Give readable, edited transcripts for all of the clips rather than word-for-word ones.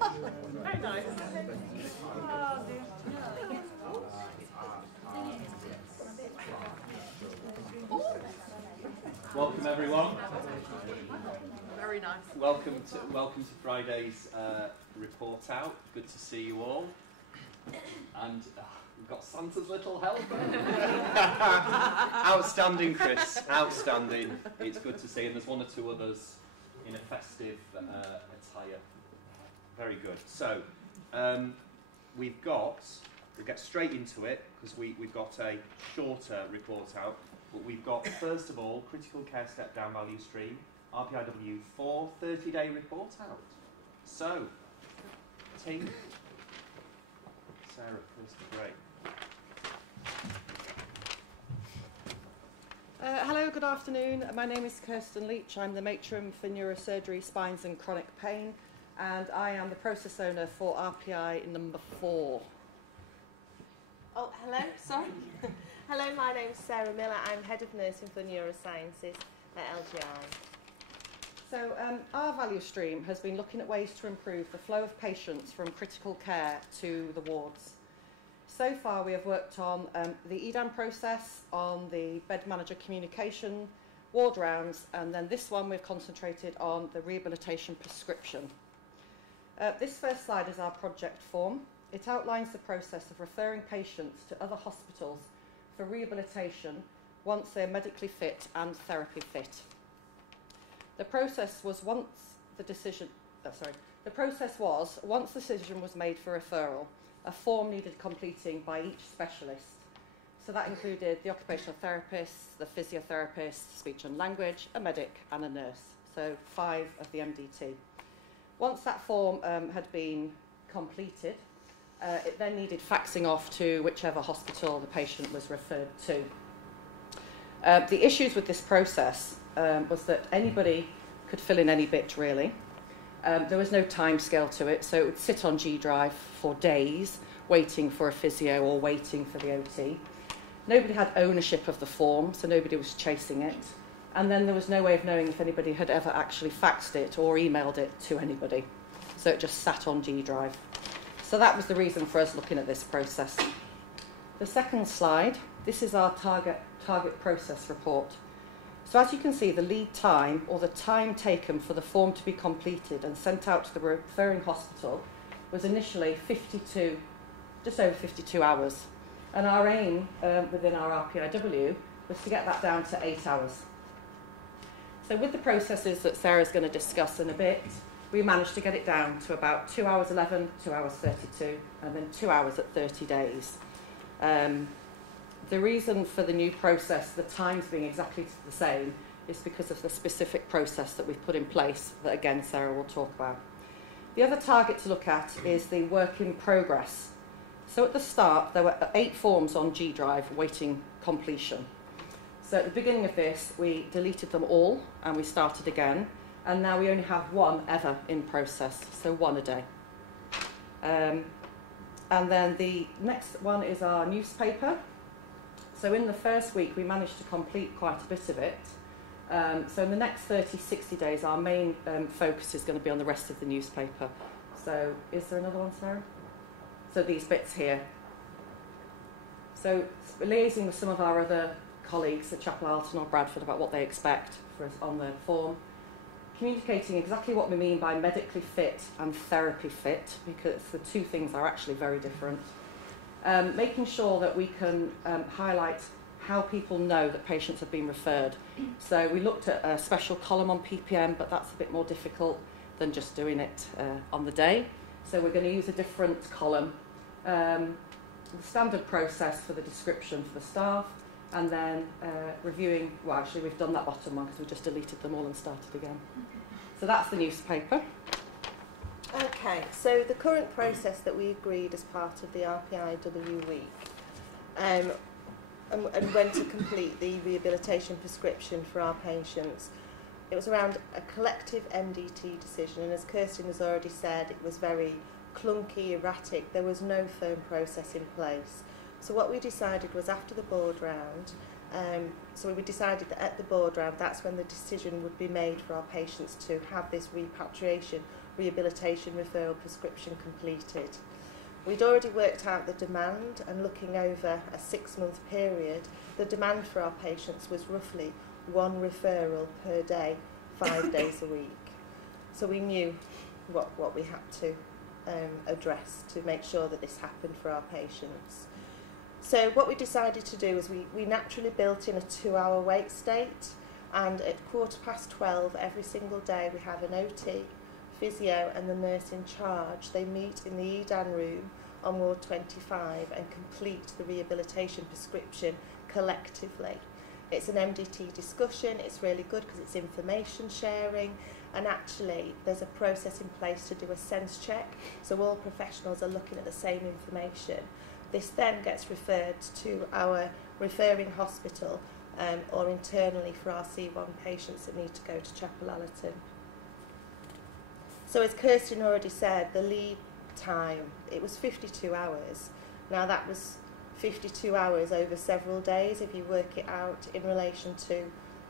Very nice. Welcome everyone. Very nice. Welcome to Friday's report out. Good to see you all. And we've got Santa's little helper. Outstanding, Chris. Outstanding. It's good to see. And there's one or two others in a festive attire. Very good. So we'll get straight into it because we've got a shorter report out. But we've got, first of all, critical care step down value stream, RPIW 4 30-day report out. So, team, Sarah, first, great. Hello, good afternoon. My name is Kirsten Leach. I'm the matron for neurosurgery, spines and chronic pain, and I am the process owner for RPI number 4. Oh, hello, sorry. Hello, my name's Sarah Miller. I'm Head of Nursing for Neurosciences at LGI. So our value stream has been looking at ways to improve the flow of patients from critical care to the wards. So far we have worked on the EDAM process, on the bed manager communication, ward rounds, and then this one we've concentrated on the rehabilitation prescription. This first slide is our project form. It outlines the process of referring patients to other hospitals for rehabilitation once they're medically fit and therapy fit. The process was once the decision was made for referral, a form needed completing by each specialist. So that included the occupational therapist, the physiotherapist, speech and language, a medic and a nurse. So 5 of the MDT. Once that form had been completed, it then needed faxing off to whichever hospital the patient was referred to. The issues with this process was that anybody could fill in any bit, really. There was no time scale to it, so it would sit on G Drive for days, waiting for a physio or waiting for the OT. Nobody had ownership of the form, so nobody was chasing it. And then there was no way of knowing if anybody had ever actually faxed it or emailed it to anybody. So it just sat on G Drive. So that was the reason for us looking at this process. The second slide, this is our target process report. So as you can see, the lead time, or the time taken for the form to be completed and sent out to the referring hospital, was initially just over 52 hours. And our aim within our RPIW was to get that down to 8 hours. So with the processes that Sarah's going to discuss in a bit, we managed to get it down to about 2 hours 11, 2 hours 32, and then 2 hours at 30 days. The reason for the new process, the times being exactly the same, is because of the specific process that we've put in place that, again, Sarah will talk about. The other target to look at is the work in progress. So at the start, there were 8 forms on G Drive waiting completion. So at the beginning of this, we deleted them all, and we started again. And now we only have 1 ever in process, so 1 a day. And then the next one is our newspaper. So in the first week, we managed to complete quite a bit of it. So in the next 30, 60 days, our main focus is going to be on the rest of the newspaper. So is there another one, Sarah? So these bits here. So liaising with some of our other colleagues at Chapel Alton or Bradford about what they expect for us on the form. Communicating exactly what we mean by medically fit and therapy fit, because the two things are actually very different. Making sure that we can highlight how people know that patients have been referred. So we looked at a special column on PPM, but that's a bit more difficult than just doing it on the day. So we're going to use a different column. The standard process for the description for the staff, and then reviewing, well actually we've done that bottom one because we just deleted them all and started again. So that's the newspaper. Okay, so the current process that we agreed as part of the RPIW week and when to complete the rehabilitation prescription for our patients, it was around a collective MDT decision, and as Kirsten has already said, it was very clunky, erratic, there was no firm process in place. So what we decided was after the board round, so we decided that at the board round, that's when the decision would be made for our patients to have this repatriation rehabilitation referral prescription completed. We'd already worked out the demand, and looking over a 6-month period, the demand for our patients was roughly 1 referral per day, 5 days a week. So we knew what we had to address to make sure that this happened for our patients. So what we decided to do is we naturally built in a 2-hour wait state, and at 12:15 every single day we have an OT, physio and the nurse in charge. They meet in the EDAN room on ward 25 and complete the rehabilitation prescription collectively. It's an MDT discussion. It's really good because it's information sharing, and actually there's a process in place to do a sense check, so all professionals are looking at the same information. This then gets referred to our referring hospital or internally for our C1 patients that need to go to Chapel Allerton. So as Kirsten already said, the lead time, it was 52 hours. Now that was 52 hours over several days if you work it out in relation to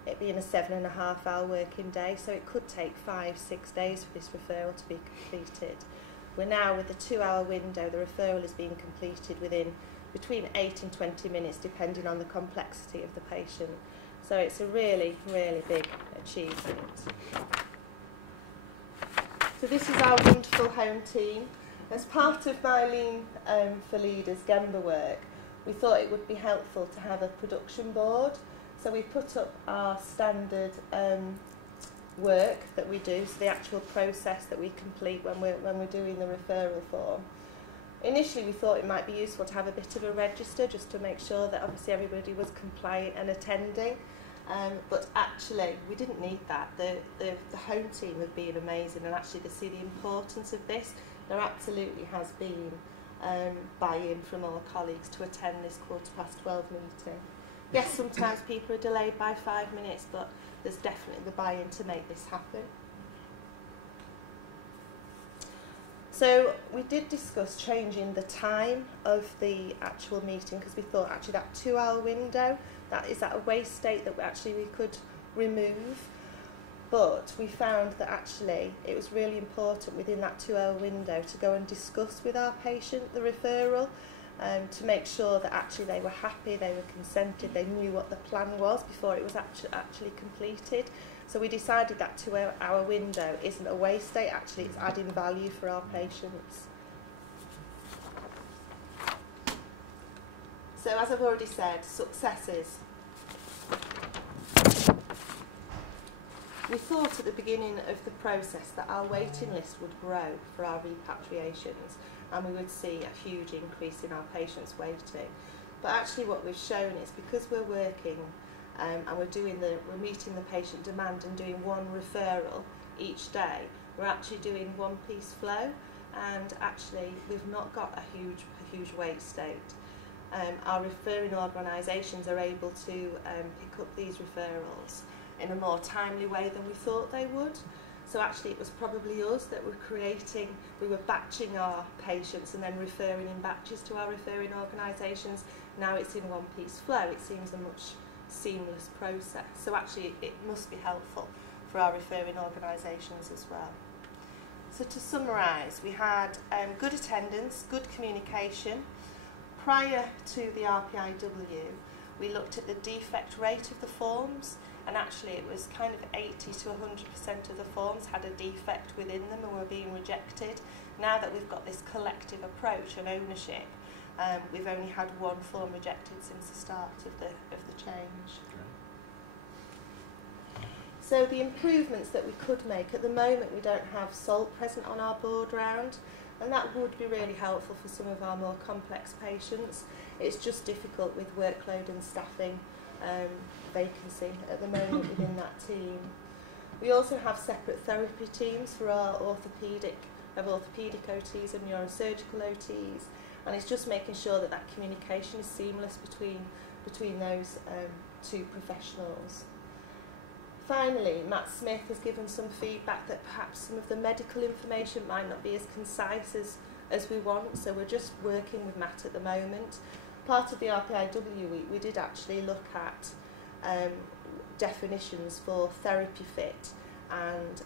it being a 7.5-hour working day, so it could take 5-6 days for this referral to be completed. We're now with the 2-hour window, the referral is being completed within between 8 and 20 minutes depending on the complexity of the patient. So it's a really, really big achievement. So this is our wonderful home team. As part of my Lean for Leaders Gemba work, we thought it would be helpful to have a production board. So we put up our standard work that we do, so the actual process that we complete when we're doing the referral form. Initially we thought it might be useful to have a bit of a register just to make sure that obviously everybody was compliant and attending, but actually we didn't need that. The home team have been amazing, and actually to see the importance of this, there absolutely has been buy-in from all colleagues to attend this 12:15 meeting. Yes, sometimes people are delayed by 5 minutes, but there's definitely the buy-in to make this happen. So we did discuss changing the time of the actual meeting, because we thought actually that 2-hour window, that is at a waste state that we could remove. But we found that actually it was really important within that 2-hour window to go and discuss with our patient the referral, to make sure that actually they were happy, they were consented, they knew what the plan was before it was actually completed. So we decided that 2-hour window isn't a waste state, actually it's adding value for our patients. So as I've already said, successes. We thought at the beginning of the process that our waiting list would grow for our repatriations, and we would see a huge increase in our patients waiting. But actually what we've shown is because we're working and we're meeting the patient demand and doing 1 referral each day, we're actually doing 1-piece flow, and actually we've not got a huge wait state. Our referring organisations are able to pick up these referrals in a more timely way than we thought they would. So actually it was probably us that we were batching our patients and then referring in batches to our referring organisations. Now it's in 1-piece flow. It seems a much seamless process. So actually it must be helpful for our referring organisations as well. So to summarise, we had good attendance, good communication. Prior to the RPIW, we looked at the defect rate of the forms, and actually it was kind of 80 to 100% of the forms had a defect within them and were being rejected. Now that we've got this collective approach and ownership, we've only had 1 form rejected since the start of the change. So the improvements that we could make, at the moment we don't have SALT present on our board round, and that would be really helpful for some of our more complex patients. It's just difficult with workload and staffing vacancy at the moment within that team. We also have separate therapy teams for our orthopaedic OTs and neurosurgical OTs, and it's just making sure that that communication is seamless between those 2 professionals. Finally, Matt Smith has given some feedback that perhaps some of the medical information might not be as concise as we want, so we're just working with Matt at the moment. Part of the RPIW week, we did actually look at definitions for therapy fit and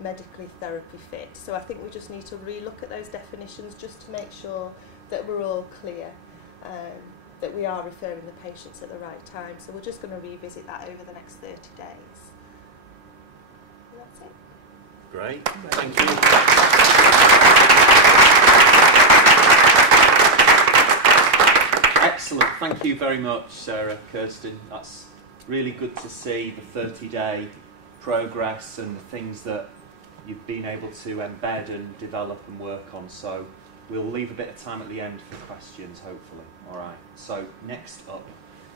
medically therapy fit. So I think we just need to relook at those definitions just to make sure that we're all clear, that we are referring the patients at the right time. So we're just going to revisit that over the next 30 days. And that's it. Great, thank you. Excellent, thank you very much, Sarah, Kirsten. That's really good to see the 30-day progress and the things that you've been able to embed and develop and work on. So we'll leave a bit of time at the end for questions, hopefully. All right, so next up,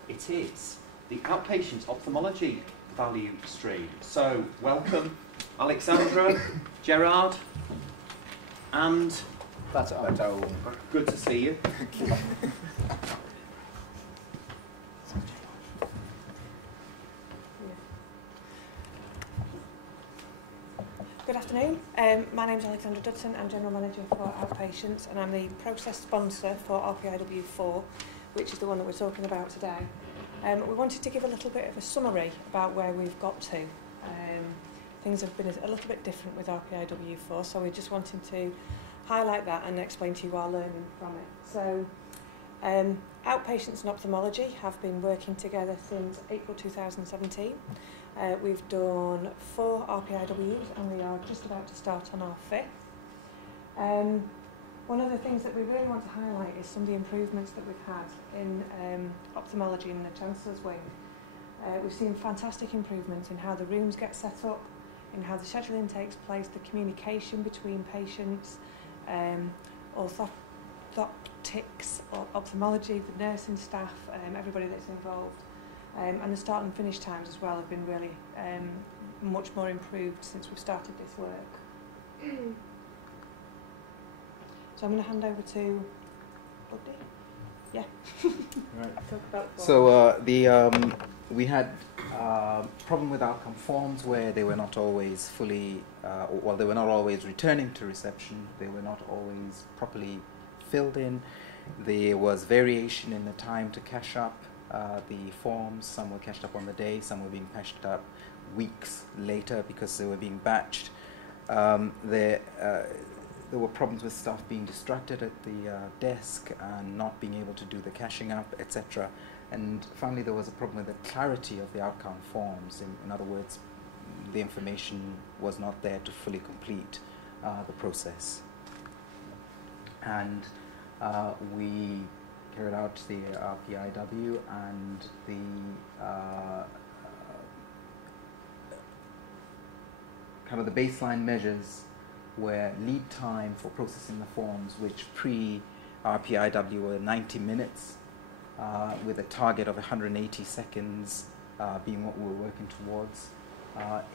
it is the outpatient ophthalmology value stream. So welcome, Alexandra, Gerard, and... That's all. Good to see you. Good afternoon. My name is Alexandra Dudson. I'm General Manager for Outpatients, and I'm the process sponsor for RPIW4, which is the one that we're talking about today. We wanted to give a little bit of a summary about where we've got to. Things have been a little bit different with RPIW4, so we're just wanting to highlight that and explain to you our learning from it. So, outpatients and ophthalmology have been working together since April 2017. We've done 4 RPIWs and we are just about to start on our 5th. One of the things that we really want to highlight is some of the improvements that we've had in ophthalmology in the Chancellor's Wing. We've seen fantastic improvements in how the rooms get set up, in how the scheduling takes place, the communication between patients, orthoptics, or ophthalmology, the nursing staff, everybody that's involved. And the start and finish times as well have been really much more improved since we've started this work. So I'm going to hand over to Buddy. Yeah. Right. Talk about So we had problem with outcome forms where they were not always fully, well, they were not always returning to reception. They were not always properly filled in. There was variation in the time to cash up the forms. Some were cashed up on the day, some were being cashed up weeks later because they were being batched. There were problems with staff being distracted at the desk and not being able to do the cashing up, etc. And finally, there was a problem with the clarity of the outcome forms. In other words, the information was not there to fully complete the process. And we carried out the RPIW, and the kind of the baseline measures were lead time for processing the forms, which pre-RPIW were 90 minutes, with a target of 180 seconds being what we were working towards.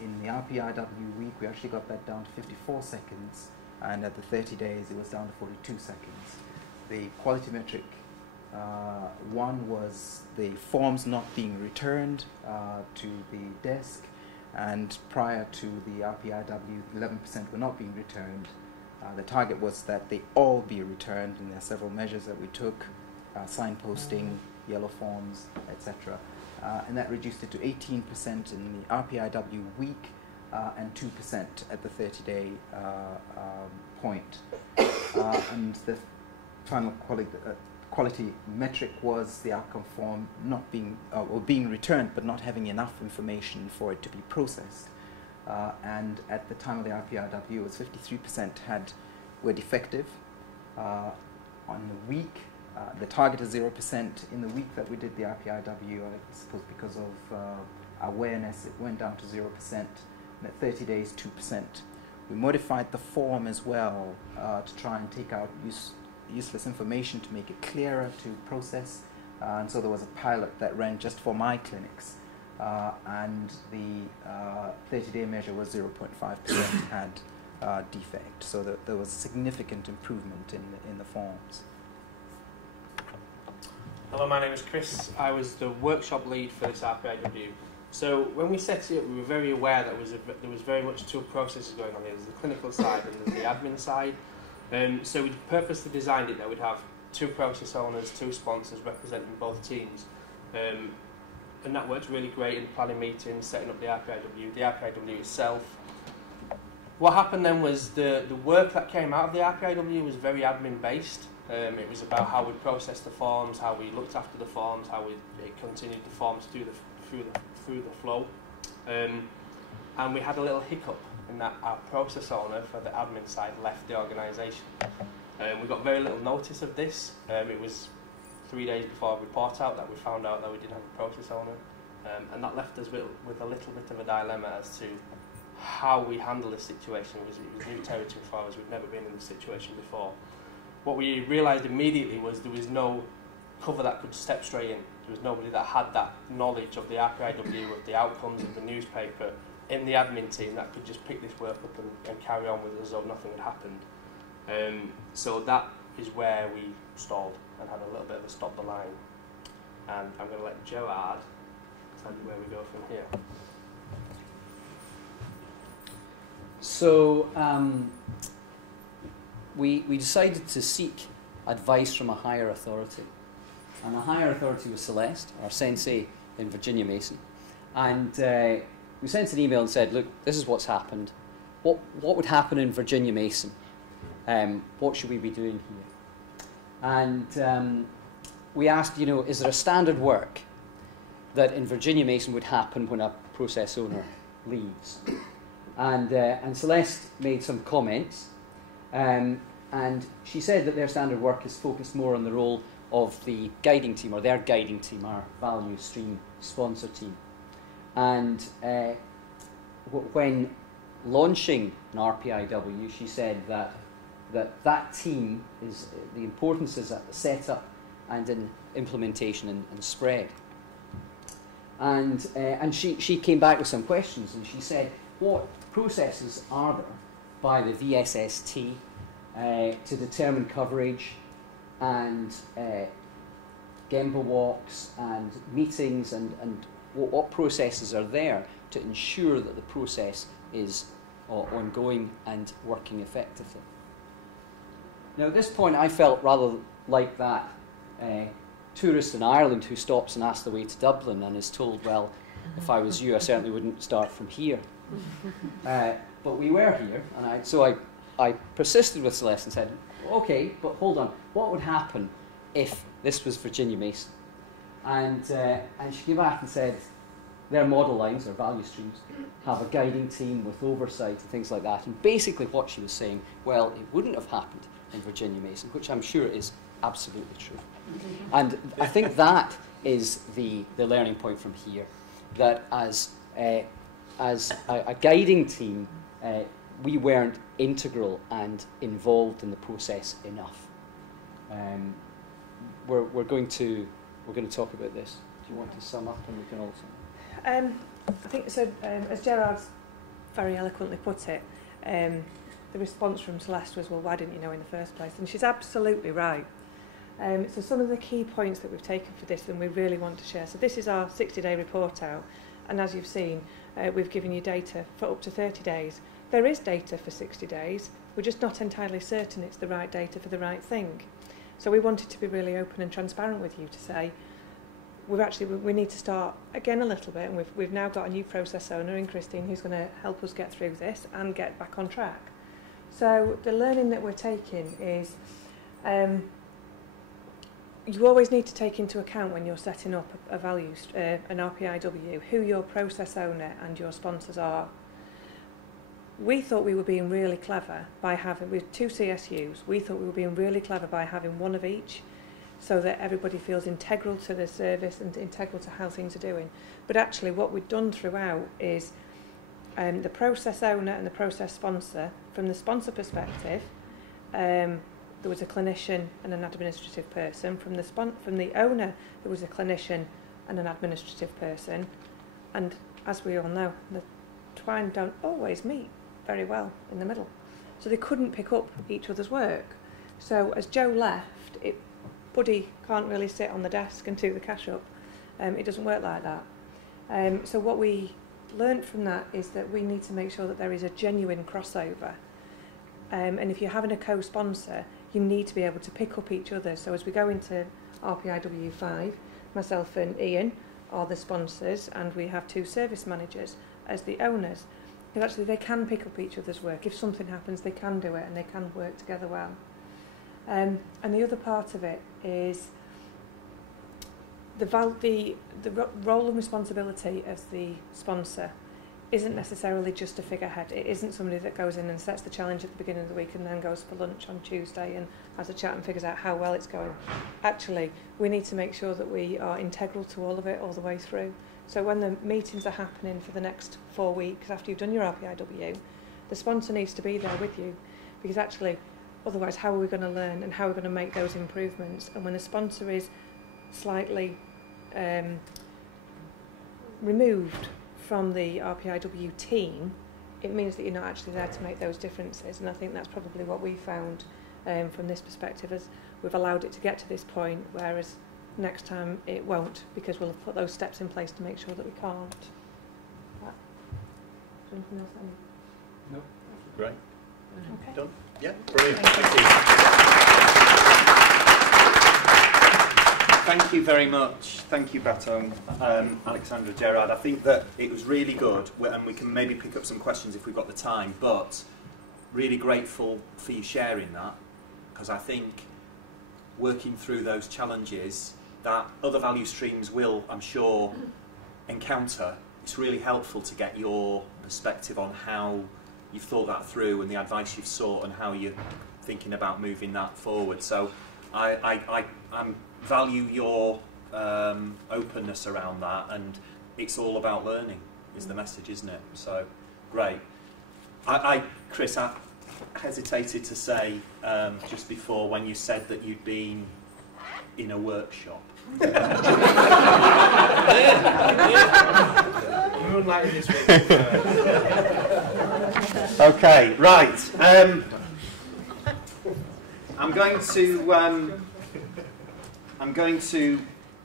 In the RPIW week, we actually got that down to 54 seconds, and at the 30 days, it was down to 42 seconds. The quality metric one was the forms not being returned to the desk, and prior to the RPIW, 11% were not being returned. The target was that they all be returned, and there are several measures that we took, signposting, yellow forms, etc. And that reduced it to 18% in the RPIW week and 2% at the 30-day point. And the final quality metric was the outcome form not being or being returned, but not having enough information for it to be processed. And at the time of the RPIW, it was 53% were defective. On the week, the target is 0%. In the week that we did the RPIW, I suppose because of awareness, it went down to 0%. And at 30 days, 2%. We modified the form as well to try and take out useless information to make it clearer to process, and so there was a pilot that ran just for my clinics, and the 30-day measure was 0.5% had defect, so there was significant improvement in the forms. Hello, my name is Chris. I was the workshop lead for this RPIW. So when we set it up, we were very aware that there was very much two processes going on here. There's the clinical side and there's the admin side. So we purposely designed it that we'd have 2 process owners, 2 sponsors representing both teams. And that worked really great in planning meetings, setting up the RPIW itself. what happened then was the work that came out of the RPIW was very admin based. It was about how we processed the forms, how we looked after the forms, how we continued the forms through the flow. And we had a little hiccup in that our process owner for the admin side left the organisation. We got very little notice of this. It was 3 days before our report out that we found out that we didn't have a process owner. And that left us with a little bit of a dilemma as to how we handle this situation. It was new territory for us. We'd never been in this situation before. What we realised immediately was there was no cover that could step straight in. There was nobody that had that knowledge of the RPIW, of the outcomes of the newspaper, in the admin team that could just pick this work up and carry on with it as though nothing had happened. So that is where we stalled and had a little bit of a stop the line. And I'm going to let Gerard tell you where we go from here. So we decided to seek advice from a higher authority. And the higher authority was Celeste, our sensei in Virginia Mason. And we sent an email and said, look, this is what's happened. What would happen in Virginia Mason? What should we be doing here? And we asked, is there a standard work that in Virginia Mason would happen when a process owner leaves? And Celeste made some comments, and she said that their standard work is focused more on the role of the guiding team, or their guiding team, our value stream sponsor team. And when launching an RPIW, she said that team is, the importance is at the setup and in implementation and spread. And she came back with some questions, and she said, what processes are there by the VSST to determine coverage and Gemba walks and meetings, and what processes are there to ensure that the process is ongoing and working effectively? Now at this point I felt rather like that tourist in Ireland who stops and asks the way to Dublin and is told, well, if I was you I certainly wouldn't start from here. But we were here, and so I persisted with Celeste and said, okay, but hold on, what would happen if this was Virginia Mason? And she came back and said, their model lines, or value streams, have a guiding team with oversight and things like that. And basically what she was saying, well, it wouldn't have happened in Virginia Mason, which I'm sure is absolutely true. And I think that is the learning point from here, that as a guiding team, we weren't integral and involved in the process enough. We're going to talk about this. Do you want to sum up, and we can also? I think so. As Gerard's very eloquently put it, the response from Celeste was, well, why didn't you know in the first place? And she's absolutely right. So some of the key points that we've taken for this and we really want to share. So this is our 60-day report out, and as you've seen, we've given you data for up to 30 days. There is data for 60 days. We're just not entirely certain it's the right data for the right thing. So we wanted to be really open and transparent with you to say, we need to start again a little bit, and we've now got a new process owner in Christine who's going to help us get through this and get back on track. So the learning that we're taking is you always need to take into account when you're setting up an RPIW who your process owner and your sponsors are. We thought we were being really clever by having, with 2 CSUs, we thought we were being really clever by having one of each, so that everybody feels integral to the service and integral to how things are doing. But actually what we've done throughout is the process owner and the process sponsor, from the sponsor perspective, there was a clinician and an administrative person. From the owner, there was a clinician and an administrative person. And as we all know, the twine don't always meet very well in the middle. So they couldn't pick up each other's work. So as Joe left, Buddy can't really sit on the desk and do the cash up. It doesn't work like that. So what we learnt from that is that we need to make sure that there is a genuine crossover. And if you're having a co-sponsor, you need to be able to pick up each other. So as we go into RPIW5, myself and Ian are the sponsors, and we have 2 service managers as the owners. Because actually they can pick up each other's work. If something happens, they can do it and they can work together well. And the other part of it is the role and responsibility as the sponsor isn't necessarily just a figurehead. It isn't somebody that goes in and sets the challenge at the beginning of the week and then goes for lunch on Tuesday and has a chat and figures out how well it's going. Actually, we need to make sure that we are integral to all of it all the way through. So when the meetings are happening for the next 4 weeks after you've done your RPIW, the sponsor needs to be there with you, because actually, otherwise, how are we going to learn and how are we going to make those improvements? And when the sponsor is slightly removed from the RPIW team, it means that you're not actually there to make those differences. And I think that's probably what we found from this perspective, as we've allowed it to get to this point, whereas next time it won't, because we'll have put those steps in place to make sure that we can't. Anything else? No. Great. Okay. Done. Yeah, brilliant. Thank you very much. Thank you, Baton, Alexandra, Gerard. I think that it was really good, and we can maybe pick up some questions if we've got the time, but really grateful for you sharing that, because I think working through those challenges that other value streams will, I'm sure, encounter, it's really helpful to get your perspective on how you've thought that through and the advice you've sought and how you're thinking about moving that forward. So I value your openness around that, and it's all about learning is the message, isn't it? So great. Chris, I hesitated to say just before when you said that you'd been in a workshop. Moonlighting this week. Okay, right. I'm going to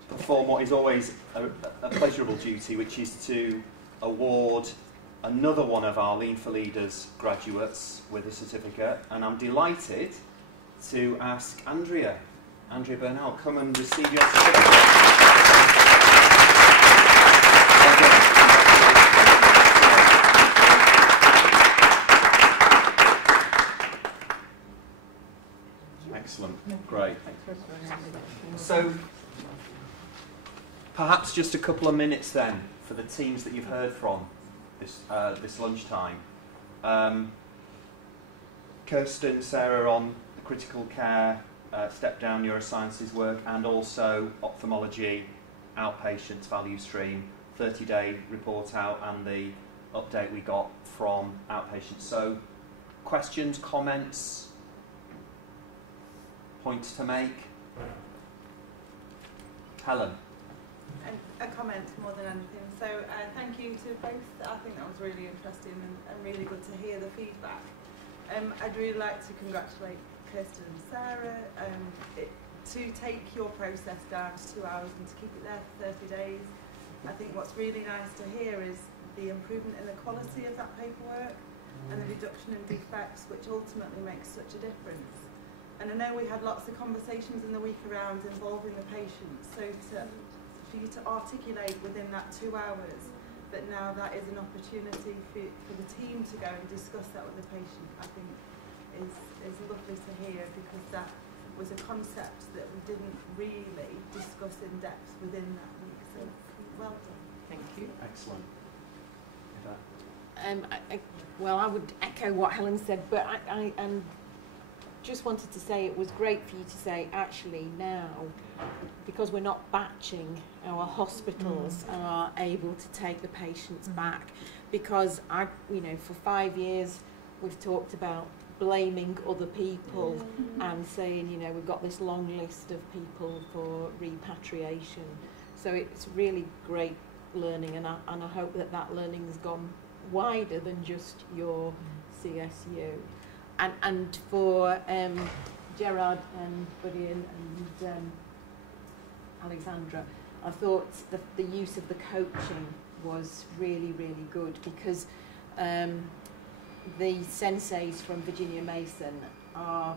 perform what is always a pleasurable duty, which is to award another one of our Lean for Leaders graduates with a certificate, and I'm delighted to ask Andrea Bernal, come and receive your certificate. Excellent, great. So, perhaps just a couple of minutes then for the teams that you've heard from this lunchtime. Kirsten, Sarah on the critical care, step-down neurosciences work, and also ophthalmology, outpatients, value stream, 30-day report out, and the update we got from outpatients. So, questions, comments, points to make? Helen? A comment more than anything. So thank you to both. I think that was really interesting and really good to hear the feedback. I'd really like to congratulate Kirsten and Sarah to take your process down to 2 hours and to keep it there for 30 days. I think what's really nice to hear is the improvement in the quality of that paperwork and the reduction in defects, which ultimately makes such a difference. And I know we had lots of conversations in the week around involving the patients, so for you to articulate within that 2 hours that now that is an opportunity for the team to go and discuss that with the patient, I think is lovely to hear, because that was a concept that we didn't really discuss in depth within that week. So well done. Thank you. Excellent. Well, I would echo what Helen said, but I just wanted to say it was great for you to say, actually now, because we're not batching, our hospitals are able to take the patients back, because for 5 years we've talked about blaming other people and saying, we've got this long list of people for repatriation. So it's really great learning, and I hope that learning has gone wider than just your CSU. And for Gerard and Buddy and Alexandra, I thought the use of the coaching was really, really good, because the senseis from Virginia Mason are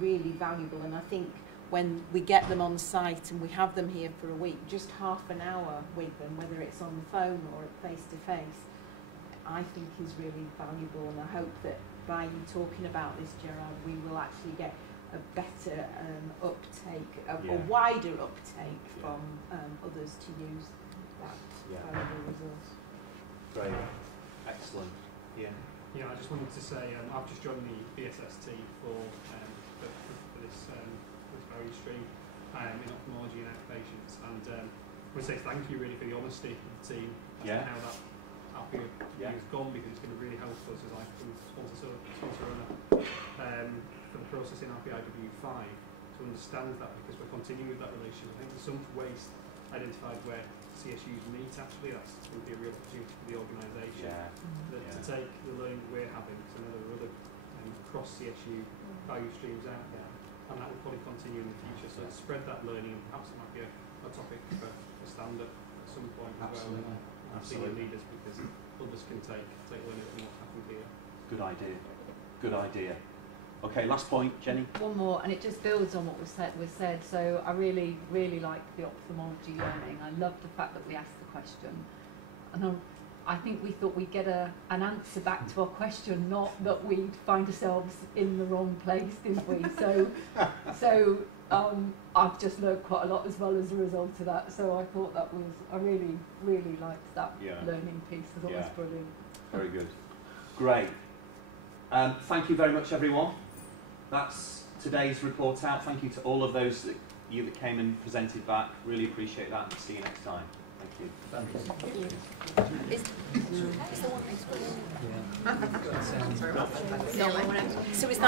really valuable, and I think when we get them on site and we have them here for a week, just half an hour with them, whether it's on the phone or face to face, I think is really valuable, and I hope that by you talking about this, Gerard, we will actually get a better uptake, a wider uptake from others to use that valuable resource. Great, excellent. Yeah. Yeah, I just wanted to say I've just joined the BSST for this very stream in ophthalmology and outpatients, and I want to say thank you really for the honesty of the team as to how that RPA has gone, because it's going to really help us as I sponsor owner for the process in RPIW5 to understand that, because we're continuing with that relationship. I think there's some waste identified where CSUs meet. Actually, that's going to be a real opportunity for the organisation to take the learning that we're having, because I know there are other cross CSU value streams out there, and that will probably continue in the future. So spread that learning, and perhaps it might be a topic for stand-up at some point as well. Senior leaders, because others can take learning from what's happened here. Good idea. Good idea. Okay, last point, Jenny. One more, and it just builds on what was said. So I really, really like the ophthalmology learning. I love the fact that we asked the question, and I think we thought we'd get an answer back to our question, not that we'd find ourselves in the wrong place, didn't we? So I've just learned quite a lot as well as a result of that. So I thought I really, really liked that learning piece. I thought it was brilliant. Very good. Great. Thank you very much, everyone. That's today's report out. Thank you to all of those that came and presented back. Really appreciate that, and see you next time. Thank you. Thank you. Is the one next one? Yeah. So is that